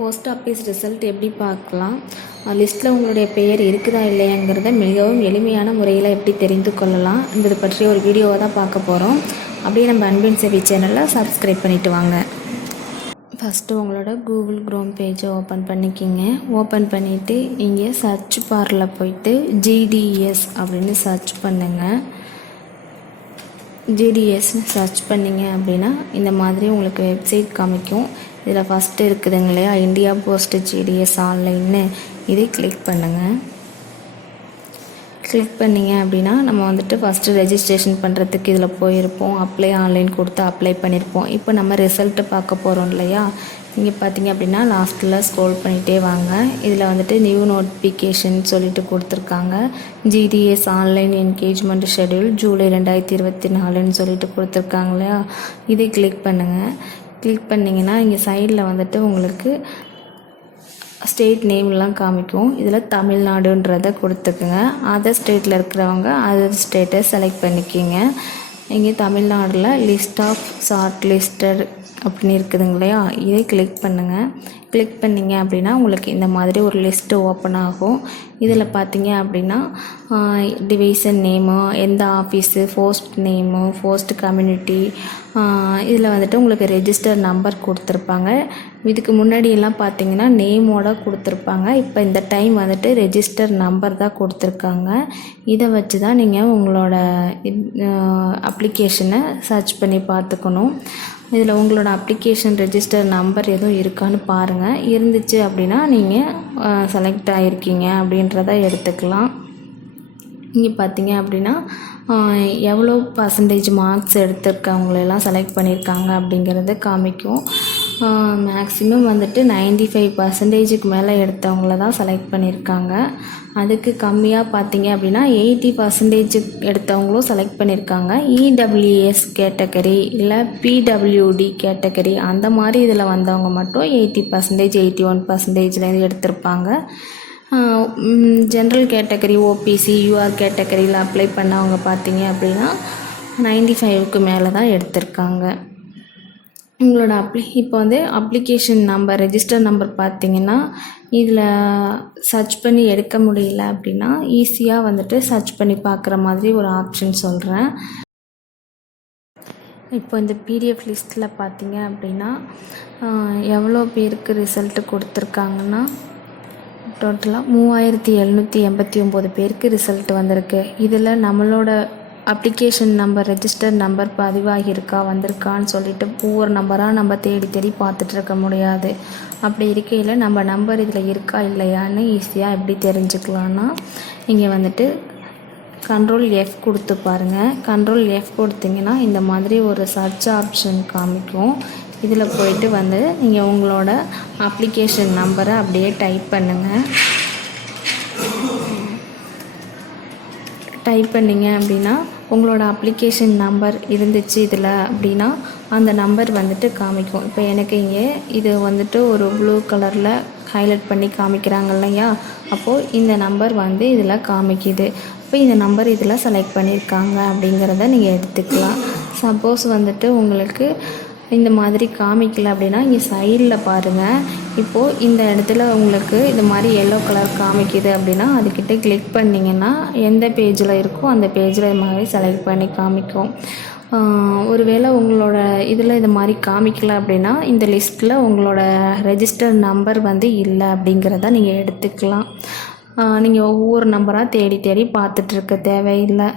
Post office result எப்படி பார்க்கலாம், லிஸ்ட்டில் உங்களுடைய பெயர் இருக்குதா இல்லையாங்கிறத மிகவும் எளிமையான முறையில் எப்படி தெரிந்து கொள்ளலாம் என்பது பற்றிய ஒரு வீடியோவை தான் பார்க்க போகிறோம். அப்படியே நம்ம அன்பின் சேவை சேனலை சப்ஸ்கிரைப் பண்ணிவிட்டு வாங்க. ஃபஸ்ட்டு உங்களோட கூகுள் க்ரோம் பேஜை ஓப்பன் பண்ணிக்கிங்க. ஓப்பன் பண்ணிவிட்டு இங்கே சர்ச் பாரில் போயிட்டு ஜிடிஎஸ் அப்படின்னு சர்ச் பண்ணுங்கள். ஜிடிஎஸ்னு சர்ச் பண்ணிங்க அப்படின்னா இந்த மாதிரி உங்களுக்கு வெப்சைட் காமிக்கும். இதில் ஃபஸ்ட்டு இருக்குதுங்க இல்லையா, இந்தியா போஸ்ட் ஜிடிஎஸ் ஆன்லைன்னு, இதை கிளிக் பண்ணுங்கள். கிளிக் பண்ணிங்க அப்படின்னா நம்ம வந்துட்டு ஃபஸ்ட்டு ரெஜிஸ்ட்ரேஷன் பண்ணுறதுக்கு இதில் போயிருப்போம். அப்ளை ஆன்லைன் கொடுத்து அப்ளை பண்ணியிருப்போம். இப்போ நம்ம ரிசல்ட்டு பார்க்க போகிறோம் இல்லையா. இங்கே பார்த்தீங்க அப்படின்னா லாஸ்ட்டில் ஸ்க்ரோல் பண்ணிகிட்டே வாங்க. இதில் வந்துட்டு நியூ நோட்டிஃபிகேஷன் சொல்லிட்டு கொடுத்துருக்காங்க. GDS online engagement schedule July 2024ன்னு சொல்லிட்டு கொடுத்துருக்காங்க இல்லையா. இதை கிளிக் பண்ணுங்கள். கிளிக் பண்ணிங்கன்னா இங்கே சைடில் வந்துட்டு உங்களுக்கு ஸ்டேட் நேம்லாம் காமிக்கும். இதில் தமிழ்நாடுன்றதை கொடுத்துக்குங்க. அதர் ஸ்டேட்டில் இருக்கிறவங்க அதர் ஸ்டேட்டை செலக்ட் பண்ணிக்கிங்க. இங்கே தமிழ்நாட்டில் லிஸ்ட் ஆஃப் ஷார்ட் லிஸ்டட் அப்படின்னு இருக்குதுங்க இல்லையா, இதை கிளிக் பண்ணுங்கள். கிளிக் பண்ணிங்க அப்படின்னா உங்களுக்கு இந்த மாதிரி ஒரு லிஸ்ட்டு ஓப்பன் ஆகும். இதில் பார்த்தீங்க அப்படின்னா டிவிஷன் நேமு, எந்த office, post name, post community, இதில் வந்துட்டு உங்களுக்கு ரெஜிஸ்டர் நம்பர் கொடுத்துருப்பாங்க. இதுக்கு முன்னாடியெல்லாம் பார்த்தீங்கன்னா நேமோட கொடுத்துருப்பாங்க. இப்போ இந்த டைம் வந்துட்டு ரெஜிஸ்டர் நம்பர் தான் கொடுத்துருக்காங்க. இதை வச்சு தான் நீங்கள் உங்களோட அப்ளிகேஷனை சர்ச் பண்ணி பார்த்துக்கணும். இதில் உங்களோட அப்ளிகேஷன் ரெஜிஸ்டர் நம்பர் எதுவும் இருக்கான்னு பாருங்கள். இருந்துச்சு அப்படின்னா நீங்கள் செலக்ட் ஆகிருக்கீங்க அப்படின்றத எடுத்துக்கலாம். இங்கே பார்த்தீங்க அப்படின்னா எவ்வளோ பர்சன்டேஜ் மார்க்ஸ் எடுத்திருக்கவங்களெல்லாம் செலக்ட் பண்ணியிருக்காங்க அப்படிங்கிறது காமிக்கும். மேக்ஸிமம் வந்துட்டு 95% மேலே எடுத்தவங்கள தான் செலக்ட் பண்ணியிருக்காங்க. அதுக்கு கம்மியாக பார்த்தீங்க அப்படின்னா 80% எடுத்தவங்களும் செலக்ட் பண்ணியிருக்காங்க. இடபிள்யூஎஸ் கேட்டகரி இல்லை பிடபிள்யூடி கேட்டகரி அந்த மாதிரி இதில் வந்தவங்க மட்டும் 80%, 81% எடுத்திருப்பாங்க. ஜென்ரல் கேட்டகரி, ஓபிசி, யூஆர் கேட்டகரியில் அப்ளை பண்ணவங்க பார்த்தீங்க அப்படின்னா 95க்கு மேலே தான் எடுத்திருக்காங்க. உங்களோட இப்போ வந்து அப்ளிகேஷன் நம்பர், ரெஜிஸ்டர் நம்பர் பார்த்தீங்கன்னா இதில் சர்ச் பண்ணி எடுக்க முடியல அப்படின்னா ஈஸியாக வந்துட்டு சர்ச் பண்ணி பார்க்குற மாதிரி ஒரு ஆப்ஷன் சொல்கிறேன். இப்போ இந்த பிடிஎஃப் லிஸ்ட்டில் பார்த்தீங்க அப்படின்னா எவ்வளோ பேருக்கு ரிசல்ட்டு கொடுத்துருக்காங்கன்னா டோட்டலாக 3789 பேருக்கு ரிசல்ட் வந்திருக்கு. இதில் நம்மளோட அப்ளிகேஷன் நம்பர், ரெஜிஸ்டர் நம்பர் பதிவாகியிருக்கா வந்திருக்கான்னு சொல்லிட்டு ஒவ்வொரு நம்பராக நம்ம தேடி பார்த்துட்ருக்க முடியாது. அப்படி இருக்கையில் நம்ம நம்பர் இதில் இருக்கா இல்லையான்னு ஈஸியாக எப்படி தெரிஞ்சுக்கலான்னா இங்கே வந்துட்டு Ctrl+F கொடுத்து பாருங்கள். Ctrl+F கொடுத்தீங்கன்னா இந்த மாதிரி ஒரு சர்ச் ஆப்ஷன் காமிக்கும். இதில் போயிட்டு வந்து நீங்கள் உங்களோட அப்ளிகேஷன் நம்பரை அப்படியே டைப் பண்ணுங்கள். டைப் பண்ணிங்க அப்படின்னா உங்களோட அப்ளிகேஷன் நம்பர் இருந்துச்சு இதில் அப்படின்னா அந்த நம்பர் வந்துட்டு காமிக்கும். இப்போ எனக்கு இங்கே இது வந்துட்டு ஒரு ப்ளூ கலரில் ஹைலைட் பண்ணி காமிக்கிறாங்க இல்லையா, அப்போது இந்த நம்பர் வந்து இதில் காமிக்குது. இப்போ இந்த நம்பர் இதில் செலக்ட் பண்ணியிருக்காங்க அப்படிங்கிறத நீங்கள் எடுத்துக்கலாம். சப்போஸ் வந்துட்டு உங்களுக்கு இந்த மாதிரி காமிக்கல அப்படின்னா இங்கே சைடில் பாருங்கள். இப்போது இந்த இடத்துல உங்களுக்கு இந்த மாதிரி எல்லோ கலர் காமிக்குது அப்படின்னா அதுக்கிட்ட கிளிக் பண்ணிங்கன்னா எந்த பேஜில் இருக்கோ அந்த பேஜில் இது மாதிரி செலக்ட் பண்ணி காமிக்கும். ஒருவேளை உங்களோட இதில் இது மாதிரி காமிக்கல அப்படின்னா இந்த லிஸ்ட்டில் உங்களோட ரெஜிஸ்டர் நம்பர் வந்து இல்லை அப்படிங்கிறத நீங்கள் எடுத்துக்கலாம். நீங்கள் ஒவ்வொரு நம்பராக தேடி பார்த்துட்ருக்க தேவையில்லை.